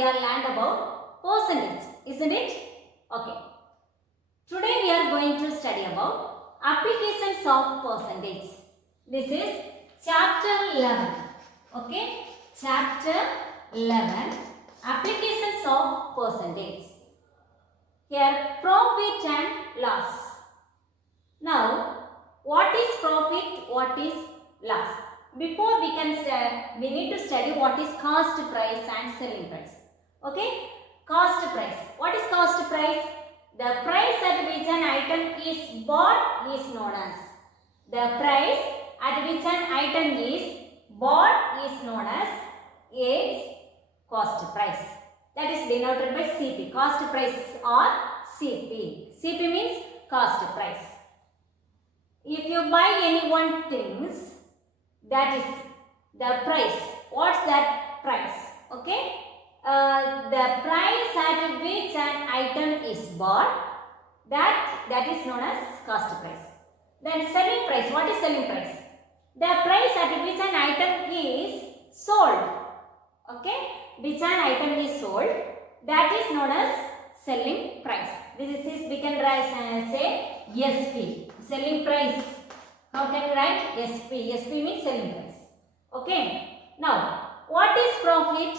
we are learned about percentage, isn't it? Okay. Today we are going to study about applications of percentage. This is chapter 11. Okay. Chapter 11. Applications of percentage. Here profit and loss. Now what is profit? What is loss? Before we need to study what is cost price and selling price. Okay? Cost price. What is cost price? The price at which an item is bought is known as. The price at which an item is bought is known as its cost price. That is denoted by CP. Cost price or CP. CP means cost price. If you buy any one things, that is the price. What's that price? Okay. The price at which an item is bought, that is known as cost price. Then selling price. What is selling price? The price at which an item is sold. Okay. Which an item is sold, that is known as selling price. This is, we can say SP. Selling price. How can you write? SP. SP means selling price. Okay. Now, what is profit?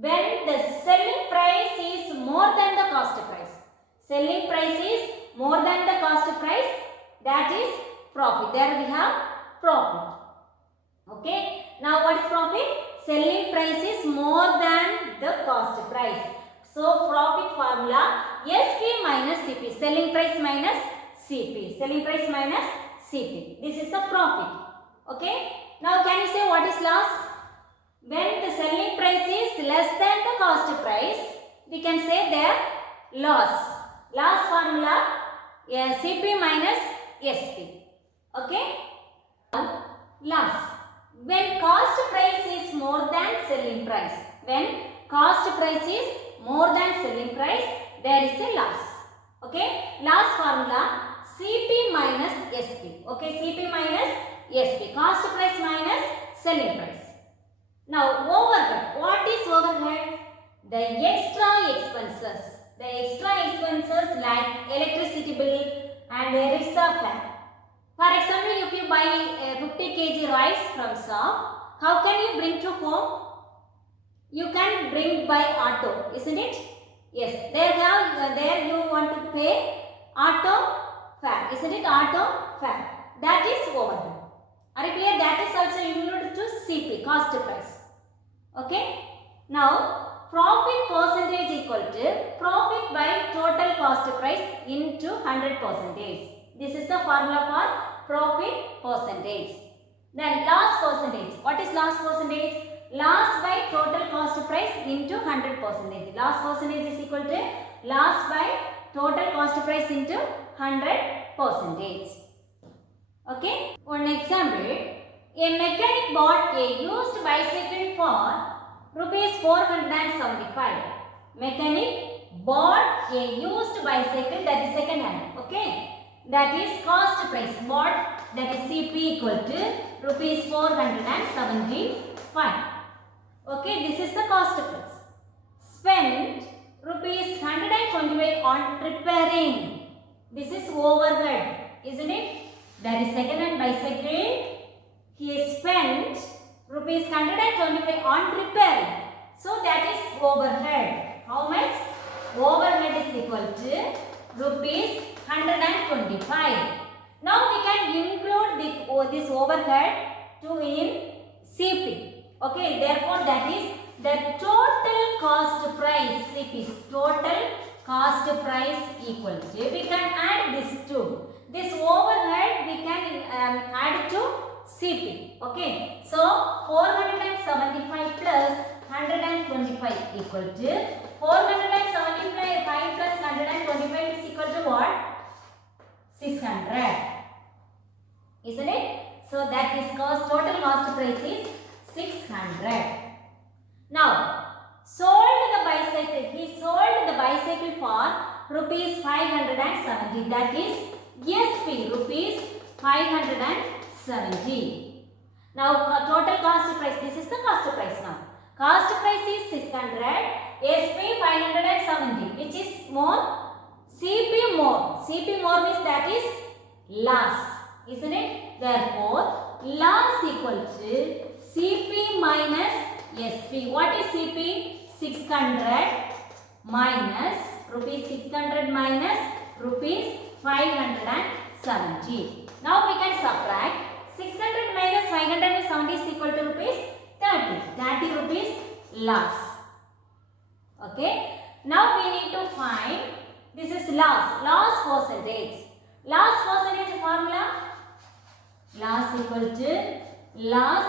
When the selling price is more than the cost price. Selling price is more than the cost price. That is profit. There we have profit. Okay. Now, what is profit? Selling price is more than the cost price. So, profit formula SP minus CP. Selling price minus CP. Selling price minus CP. This is the profit. Okay. Now, can you say what is loss? When the selling price is less than the cost price, we can say their loss. Loss formula CP minus SP. Okay. Loss. When cost price is more than selling price. When cost price is more than selling price, there is a loss. Okay. Loss formula CP minus SP. Okay. CP minus SP. Cost price minus selling price. Now overhead. What is overhead? The extra expenses. The extra expenses like electricity bill and rickshaw fare. For example, if you buy 50 kg rice from shop, how can you bring to home? You can bring by auto, isn't it? Yes. There you want to pay auto fare, isn't it? Auto fare. That is overhead. Are you clear? That is also included to CP, cost price. Okay. Now, profit percentage equal to profit by total cost price into 100%. This is the formula for profit percentage. Then loss percentage. What is loss percentage? Loss by total cost price into 100%. Loss percentage is equal to loss by total cost price into 100%. Okay. One example. A mechanic bought a used bicycle for rupees 475. Mechanic bought a used bicycle, that is second hand. Okay. That is cost price. Bought, that is CP equal to rupees 475. Okay. This is the cost price. Spent rupees 125 on repairing. This is overhead, isn't it? That is second hand bicycle. He spent rupees 125 on repairing. So that is overhead. How much? Overhead is equal to rupees 125. Now we can include this overhead in CP. Okay, therefore that is the total cost price. CP, total cost price equal to. We can add this to. This overhead we can add to CP. Okay. So 475 plus 125 equal to 475 plus 125 is equal to what? 600. Isn't it? So that is total cost price is 600. Now sold the bicycle. He sold the bicycle for rupees 570. That is SP, rupees 570. Now total cost price. This is the cost price now. Cost price is 600, SP 570. Which is more? CP more. CP more means that is loss, isn't it? Therefore, loss equal to CP minus SP. What is CP? 600 minus rupees 600 minus rupees 570. Now we can subtract 600 minus 570 is equal to rupees 30. 30 rupees loss. Okay. Now we need to find, this is loss. Loss percentage. Loss percentage formula? Loss equal to loss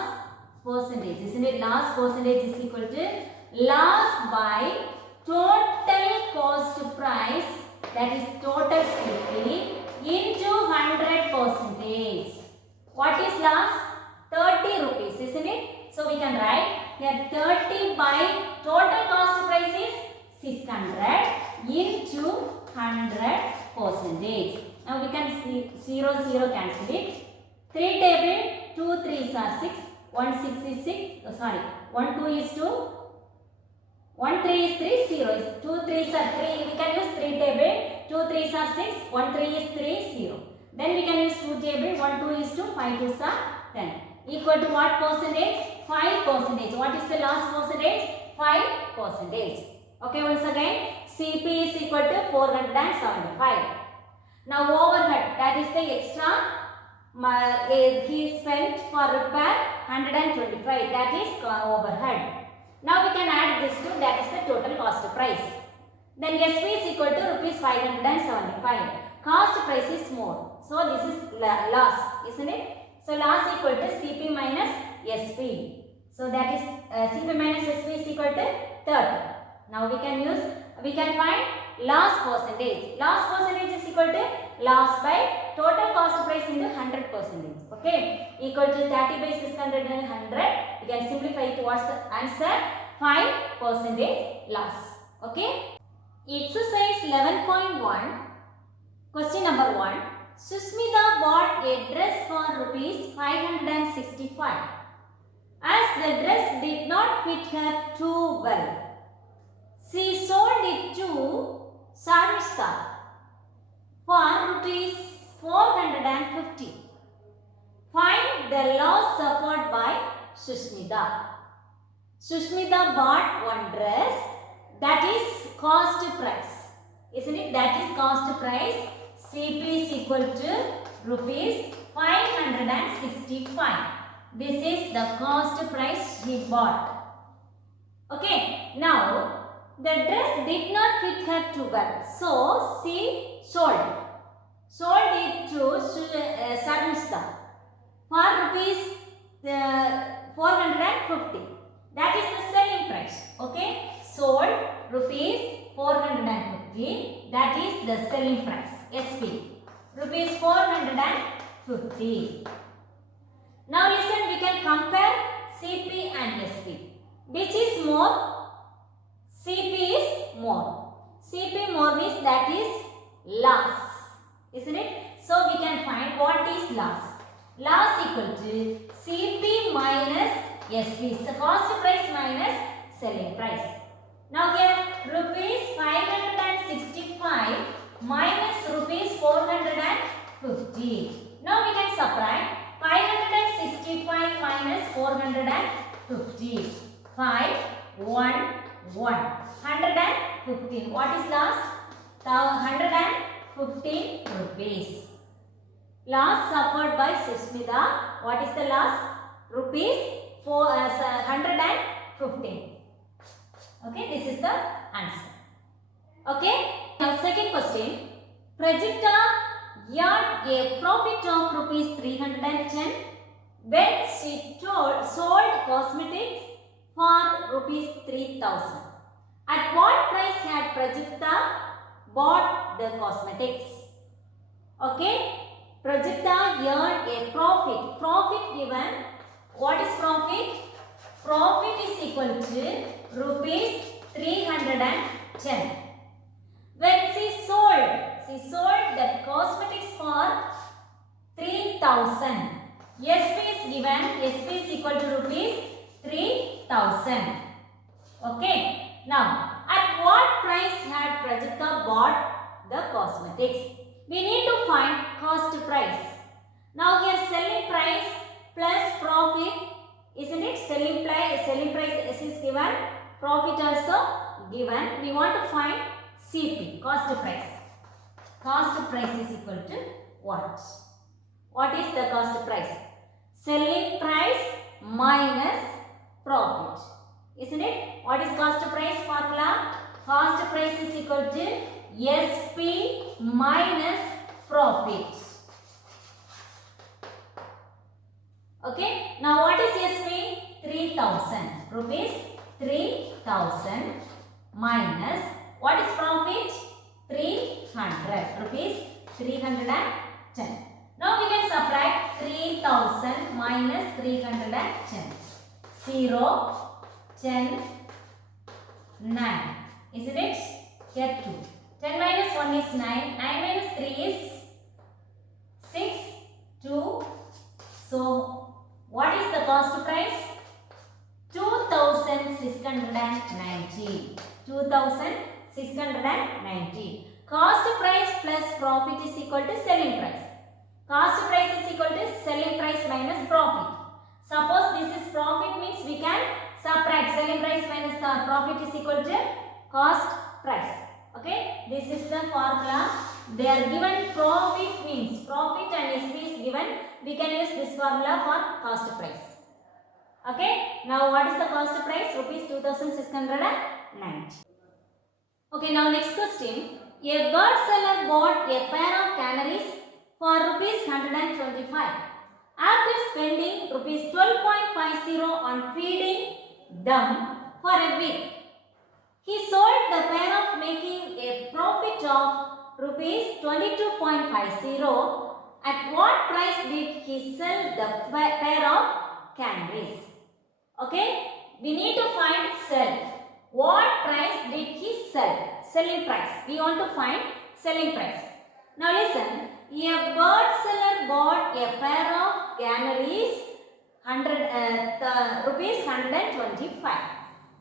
percentage. Isn't it? Loss percentage is equal to loss by total cost price, that is total CP, into 100%. What is loss? 30 rupees, isn't it? So we can write here 30 by total cost price is 600 into 100%. Now we can see 0 cancel it. 3 table, 2 3s are 6, 1 6 is 6, sorry, 1 2 is 2, 1 3 is 3, 0 is 2 3s are 3, we can use 3 table, 2 3s are 6, 1 3 is 3, 0. Then we can use 2 table, 1 2 is 2, 5 2s are 10. Equal to what percentage? 5%. What is the loss percentage? 5%. Okay, once again, CP is equal to 475. Now overhead, that is the extra he spent for repair 125, that is overhead. Now we can add this to, that is the total cost price. Then SP is equal to rupees 575. Cost price is more. So this is loss, isn't it? So loss equal to CP minus SP. So that is CP minus SP is equal to 30. Now we can find loss percentage. Loss percentage is equal to loss by total cost price into 100%. Okay, equal to 30 by 600 and 100. We can simplify it towards the answer 5% loss. Okay. Exercise 11.1. Question number 1. Susmita bought a dress for rupees 565. As the dress did not fit her too well, she sold it to Sarmishta for rupees 450. Find the loss suffered by Susmita. Susmita bought one dress, that is cost price. Isn't it? That is cost price. CP is equal to rupees 565. This is the cost price he bought. Okay. Now, the dress did not fit her too well. So, she sold it to Sarmishta for rupees 450. That is the selling price. Okay. Sold rupees 450. That is the selling price. SP. Rupees 450. Now listen, we can compare CP and SP. Which is more? CP is more. CP more means that is loss. Isn't it? So we can find what is loss. Loss equal to CP minus SP. So cost price minus selling price. Now here rupees 565 minus rupees 450. Now we can subtract 565 minus 450. 5, 1, 1. 115. What is loss? 115 rupees. Loss suffered by Susmita. What is the loss? Rupees 115. Okay, this is the answer. Okay, now second question. Prajakta earned a profit of rupees 310 when she sold cosmetics for rupees 3000. At what price had Prajakta bought the cosmetics? Okay, Prajakta earned a profit. Profit given. What is profit? Profit is equal to rupees 310. When she sold the cosmetics for 3000. SP is given. SP is equal to rupees 3000. Okay. Now, at what price had Prajakta bought the cosmetics? We need to find cost price. Now here selling price plus profit, isn't it? Selling price S is given, profit also given. We want to find CP, cost price. Cost price is equal to what? What is the cost price? Selling price minus profit. Isn't it? What is cost price formula? Cost price is equal to SP minus profit. Okay. Now what is SP? 3000 rupees. 3000 minus what is profit? 300 rupees. 310. Now we can subtract 3000 minus 310. 0, 10, 9. Isn't it? Here 2. 10 minus 1 is 9. 9 minus 3 is 6, 2. So, what is the cost price? 2690. 2690. Cost price plus profit is equal to selling price. Cost price is equal to selling price minus profit. Suppose this is profit means we can subtract selling price minus profit is equal to cost price. Okay, this is the formula. They are given profit means profit and SP is given. We can use this formula for cost price. Okay, now what is the cost price? Rupees 2690. Okay, now next question. A bird seller bought a pair of canaries for rupees 125. After spending rupees 12.50 on feeding them for a week, he sold the pair of making a profit of rupees 22.50. At what price did he sell the pair of canaries? Okay, we need to find sell. What price did he sell? Selling price. We want to find selling price. Now listen. A bird seller bought a pair of canaries rupees 125.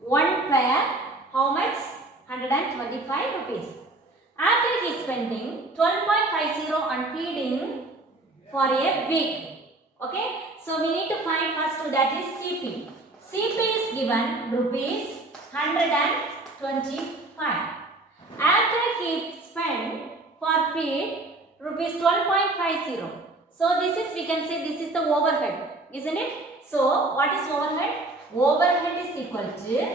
One pair, how much? 125 rupees. After he spending 12.50 on feeding for a week. Okay, so we need to find first that is CP. CP is given rupees 125. After he spent for feed rupees 12.50. So this is, we can say this is the overhead, isn't it? So what is overhead? Overhead is equal to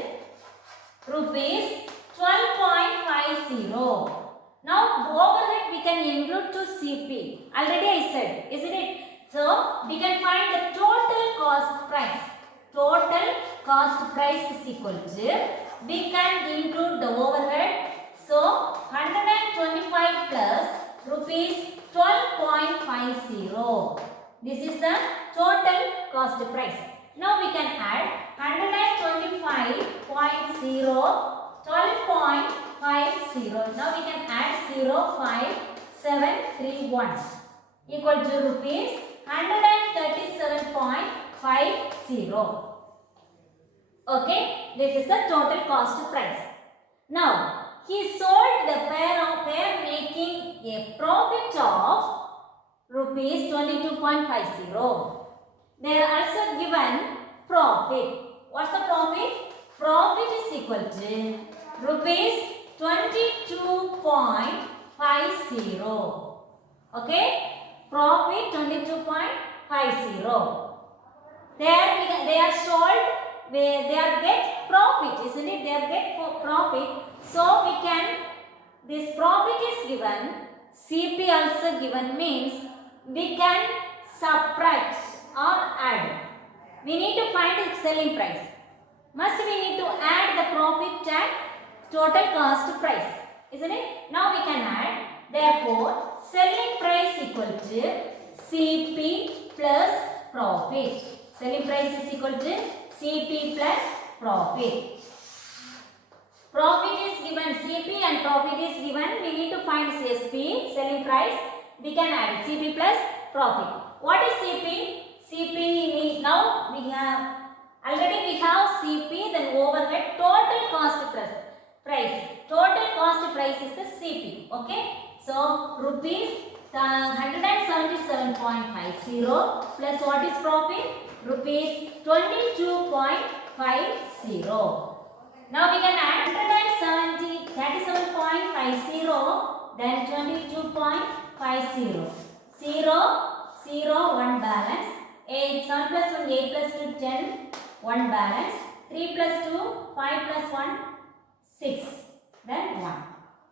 rupees 12.50. Now overhead we can include to CP. Already I said, isn't it? So we can find the total cost price. Total cost price is equal to, we can include the overhead. So 125 plus rupees 12.50. This is the total cost price. Now we can add 125.0, 12.50. Now we can add 05731 equal to rupees 137.50. Okay, this is the total cost price. Now he sold the pair making a profit of rupees 22.50. They are also given profit. What's the profit? Profit is equal to rupees 22.50. Okay, profit 22.50. They are sold. They are get profit, isn't it? They are get profit. So we can, this profit is given, CP also given means we can subtract or add. We need to find the selling price. Must we need to add the profit at total cost price, isn't it? Now we can add. Therefore, selling price equal to CP plus profit. Selling price is equal to CP plus profit. Profit is given, CP and profit is given. We need to find SP, selling price. We can add CP plus profit. What is CP? CP, now we have Already we have CP, then overhead, total cost price. Total cost price is the CP. Okay. So rupees 177.50 plus what is profit? Rupees 22.50. Now we can add 37.50, then 22.50. 0, 0, 1 balance. 8, 7 plus 1, 8 plus 2, 10, 1 balance. 3 plus 2, 5 plus 1, 6, then 1.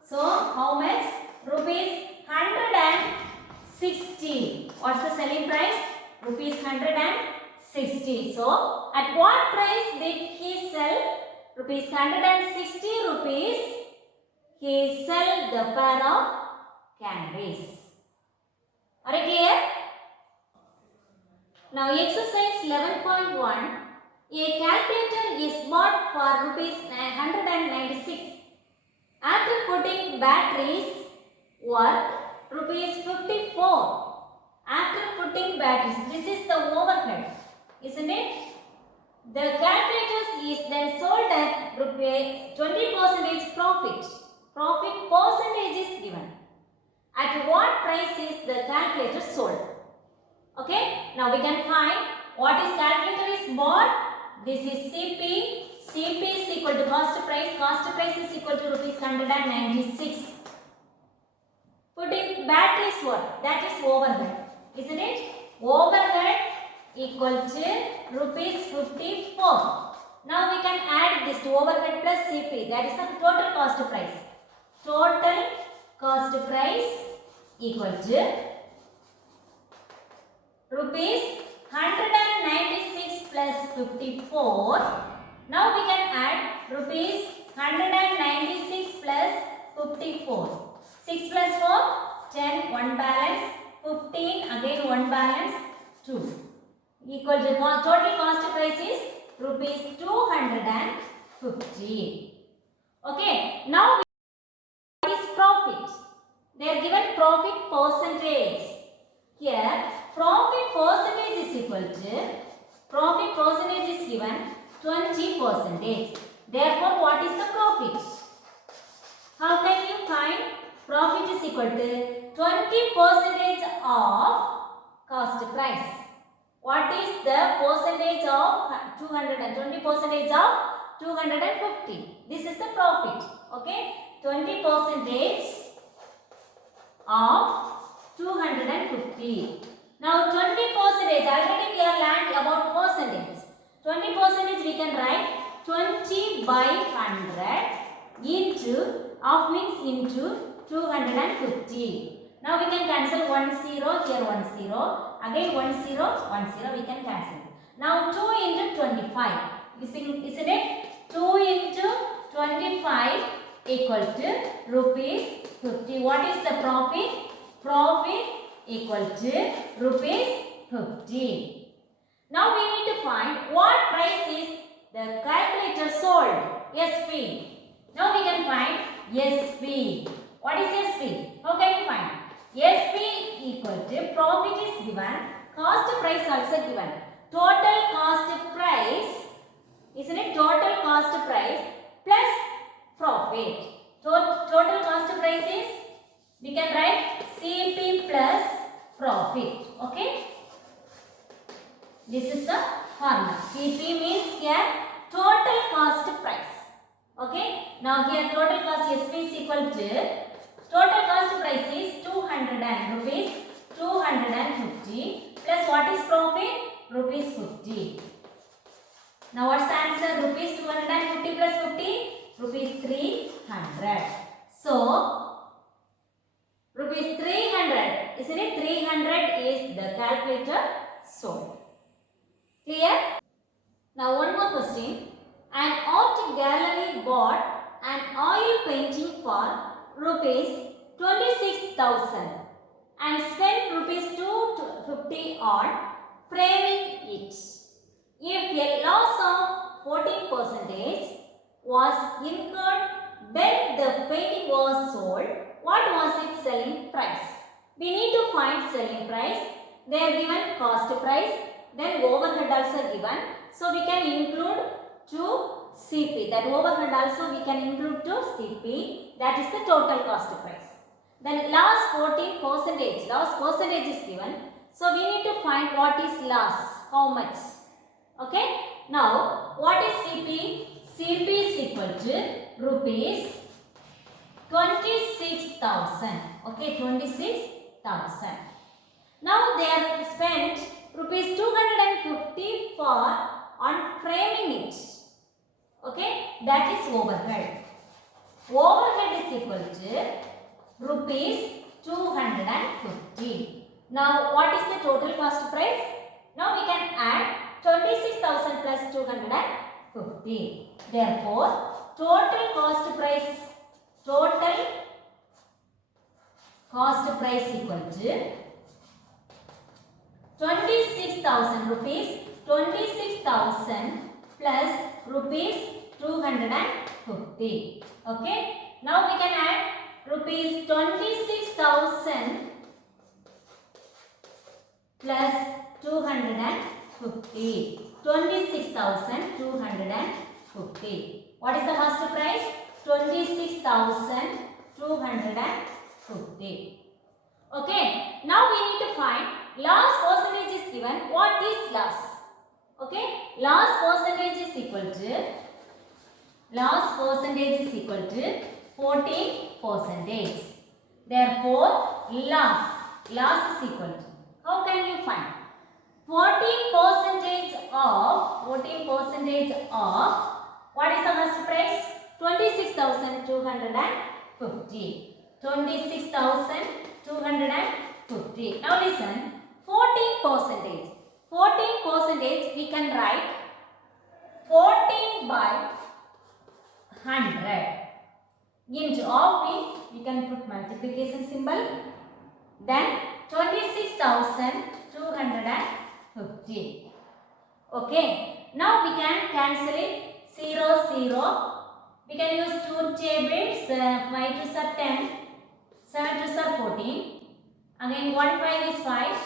So how much? Rupees 160. What's the selling price? Rupees 160. So at what price did he sell? Rupees 160 rupees. He sell the pair of candies. Are you clear? Now exercise 11.1. A calculator is bought for rupees 196. After putting batteries worth rupees 54. After putting batteries, this is the overhead, isn't it? The calculator is then sold at 20% profit. Profit percentage is given. At what price is the calculator sold? Okay, now we can find what is calculator is bought. This is CP. CP is equal to cost price. Cost price is equal to rupees 196. Putting batteries worth, that is overhead, isn't it? Overhead equal to rupees 54. Now we can add this to overhead plus CP. That is the total cost price. Total cost price equal to rupees 196 plus 54. Now we can add rupees 196 plus 54. 6 plus 4, 10, 1 balance, 15, again 1 balance, 2. Equal to total cost price is rupees 250. Okay, now what is profit? They are given profit percentage. Here, profit percentage is equal to, profit percentage is given 20%. Therefore, what is the profit? How can you find profit is equal to 20% of cost price? What is the percentage of 20% of 250? This is the profit. Okay, 20% of 250. Now 20%, already we are learned about percentage. 20% we can write 20 by 100 into, of means into 250. Now we can cancel 1 0, here 1 0, again 1 0, 1 0, we can cancel. Now 2 into 25, isn't it? 2 into 25 equal to rupees 50. What is the profit? Profit equal to rupees 50. Now we need to find what price is the calculator sold. SP. Now we can find SP. What is SP? How can you find? SP equal to profit is given, cost price also given. Total cost price, isn't it? Total cost price plus profit. Total cost price is, we can write CP plus profit. Okay. This is the formula. CP means here total cost price. Okay. Now here total cost SP is equal to, total cost price is 200 rupees, 250 plus what is profit? Rupees 50. Now what's the answer? Rupees 250 plus 50? Rupees 300. So rupees 300, isn't it? 300 is the calculator sold. Clear? Now one more question. An art gallery bought an oil painting for rupees 26,000 and spent rupees 250 on framing it. If a loss of 14% was incurred when the painting was sold, what was its selling price? We need to find selling price. They are given cost price, then overhead also given, So we can include to CP. That overhead also we can include to CP. That is the total cost price. Then loss 14%. Loss percentage is given. So we need to find what is loss. How much? Okay. Now what is CP? CP is equal to rupees 26,000. Okay, 26,000. Now they have spent rupees 250 for on framing it. Okay, that is overhead. Overhead is equal to rupees 250. Now what is the total cost price? Now we can add 26,000 plus 250. Therefore, total cost price equal to 26,000 rupees, 26,000 plus rupees 250. Okay. Now we can add rupees 26,000 plus 250. 26,250. What is the cost price? 26,250. Okay. Now we need to find loss percentage is given. What is loss? Okay. Loss percentage is equal to 14%. Therefore, loss is equal to, how can you find? 14% of what is the cost price? 26,250. 26,250. Now listen, 14%. 14% we can write 14 by 100. Into of means we can put multiplication symbol. Then 26,250. Okay. Now we can cancel it. 0, 0. We can use 2 tables. 5 to 10. 7 to 14. Again 1 5 is 5.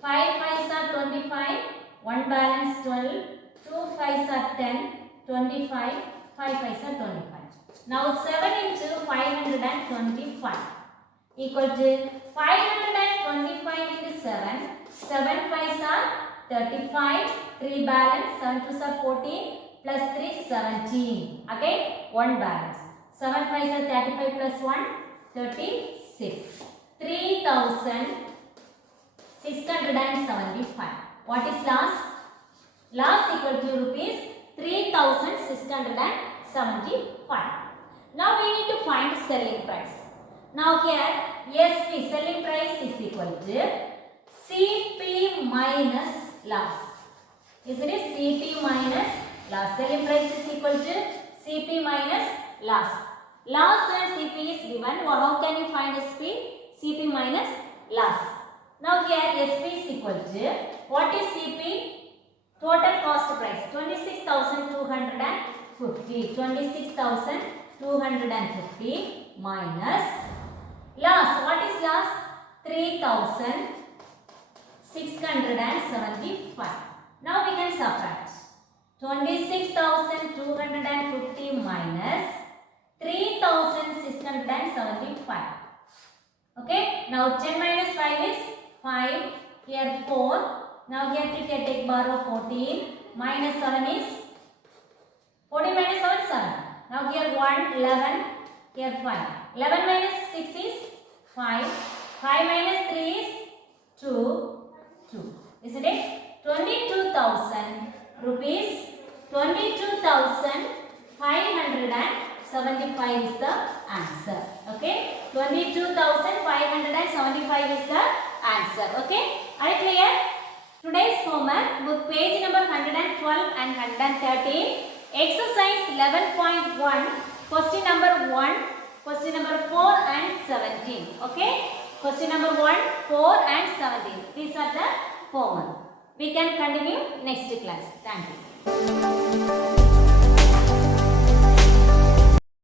5 5s are 25. 1 balance 12. 2 5s are 10. 25. 5 5s are 25. Now 7 into 525 equal to 525 into 7. 7 5s are 35. 3 balance. 7 2s are 14. Plus 3 17. Again 1 balance. 7 5s are 35 plus 1 36. 3,675. What is loss? Loss equal to rupees 3,675. Now we need to find selling price. Now here SP selling price is equal to CP minus loss. Isn't it? CP minus loss. Selling price is equal to CP minus loss. Loss and CP is given. Or how can you find SP? CP minus loss. Now here SP is equal to, what is CP? Total cost price 26,250. 26,250 minus loss. What is loss? 3,675. Now we can subtract. 26,250 minus 3,675. Okay. Now 10 minus 5 is 5. Here 4. Now here to take borrow 14. Minus 7 is 14 minus 7 7. Now here 1 11. Here 5. 11 minus 6 is 5. 5 minus 3 is 2. 2. Isn't it? 22,000 rupees. 22,575 is the answer. Okay. 22,575 is the answer. Okay. Are you clear? Today's homework, book page number 112 and 113. Exercise 11.1. Question number 1. Question number 4 and 17. Okay. Question number 1, 4 and 17. These are the homework. We can continue next class. Thank you.